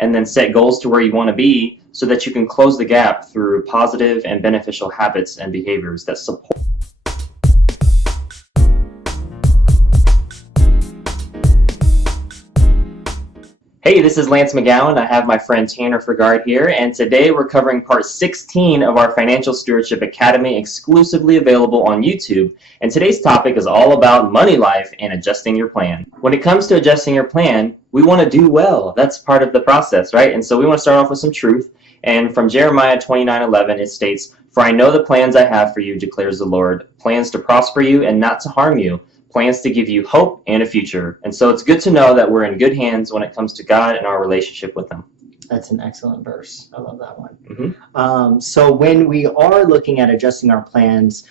and then set goals to where you want to be so that you can close the gap through positive and beneficial habits and behaviors that support. Hey, this is Lance McGowan. I have my friend Tanner Fergard here, and today we're covering part 16 of our Financial Stewardship Academy, exclusively available on YouTube. And today's topic is all about money life and adjusting your plan. When it comes to adjusting your plan, we want to do well. That's part of the process, right? And so we want to start off with some truth. And from Jeremiah 29:11, it states, "For I know the plans I have for you, declares the Lord, plans to prosper you and not to harm you, plans to give you hope and a future." And so it's good to know that we're in good hands when it comes to God and our relationship with Him. That's an excellent verse. I love that one. Mm-hmm. So when we are looking at adjusting our plans,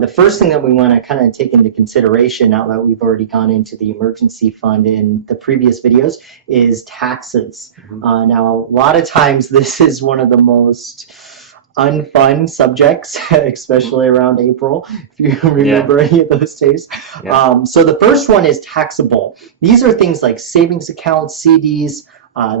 the first thing that we want to kind of take into consideration, now that we've already gone into the emergency fund in the previous videos, is taxes. Mm-hmm. Now, a lot of times this is one of the most unfun subjects, especially around April, if you remember any of those days. So the first one is taxable. These are things like savings accounts, CDs.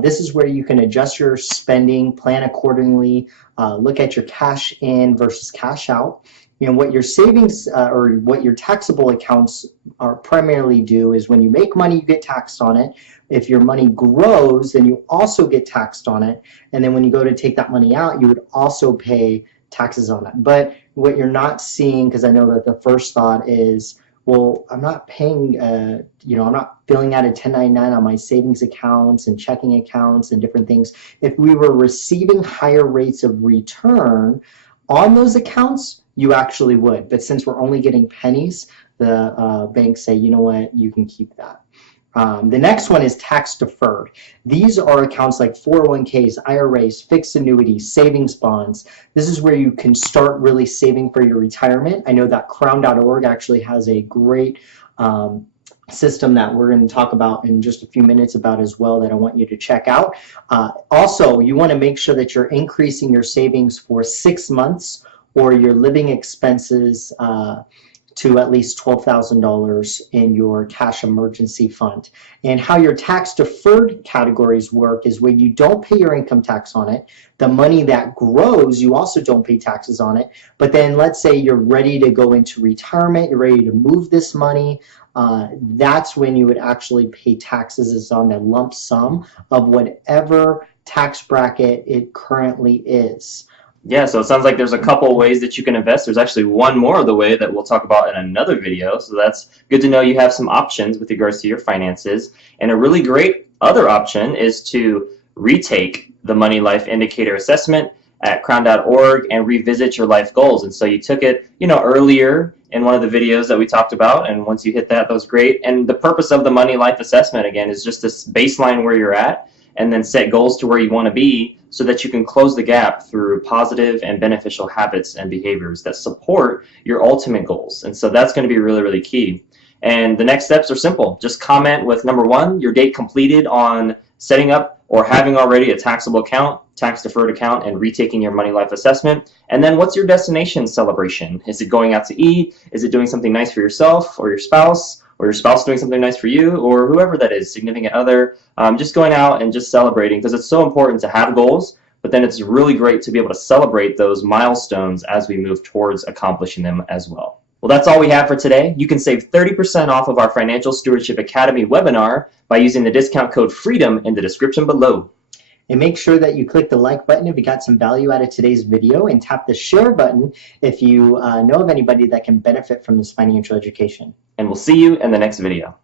This is where you can adjust your spending, plan accordingly, look at your cash in versus cash out. You know, what your savings or what your taxable accounts are primarily do is when you make money, you get taxed on it. If your money grows, then you also get taxed on it. And then when you go to take that money out, you would also pay taxes on it. But what you're not seeing, because I know that the first thought is, well, I'm not paying, I'm not filling out a 1099 on my savings accounts and checking accounts and different things. If we were receiving higher rates of return on those accounts, you actually would. But since we're only getting pennies, the banks say, you know what, you can keep that. The next one is tax deferred. These are accounts like 401ks, IRAs, fixed annuities, savings bonds. This is where you can start really saving for your retirement. I know that crown.org actually has a great system that we're going to talk about in just a few minutes about as well that I want you to check out. Also, you want to make sure that you're increasing your savings for 6 months or your living expenses to at least $12,000 in your cash emergency fund. And how your tax deferred categories work is when you don't pay your income tax on it, the money that grows, you also don't pay taxes on it. But then let's say you're ready to go into retirement, you're ready to move this money, that's when you would actually pay taxes. Is on the lump sum of whatever tax bracket it currently is. Yeah, so it sounds like there's a couple ways that you can invest. There's actually one more of the way that we'll talk about in another video. So that's good to know you have some options with regards to your finances. And a really great other option is to retake the MoneyLife Indicator Assessment at crown.org and revisit your life goals. And so you took it, earlier in one of the videos that we talked about, and once you hit that, that was great. And the purpose of the MoneyLife Assessment, again, is just this baseline where you're at, and then set goals to where you want to be so that you can close the gap through positive and beneficial habits and behaviors that support your ultimate goals. And so that's going to be really, really key. And the next steps are simple. Just comment with number 1, your date completed on setting up or having already a taxable account, tax deferred account, and retaking your MoneyLife Assessment. And then what's your destination celebration? Is it going out to eat? Is it doing something nice for yourself or your spouse? Or your spouse doing something nice for you, or whoever that is, significant other, just going out and just celebrating, because it's so important to have goals, but then it's really great to be able to celebrate those milestones as we move towards accomplishing them as well. Well, that's all we have for today. You can save 30% off of our Financial Stewardship Academy webinar by using the discount code FREEDOM in the description below. And make sure that you click the like button if you got some value out of today's video, and tap the share button if you know of anybody that can benefit from this financial education. And we'll see you in the next video.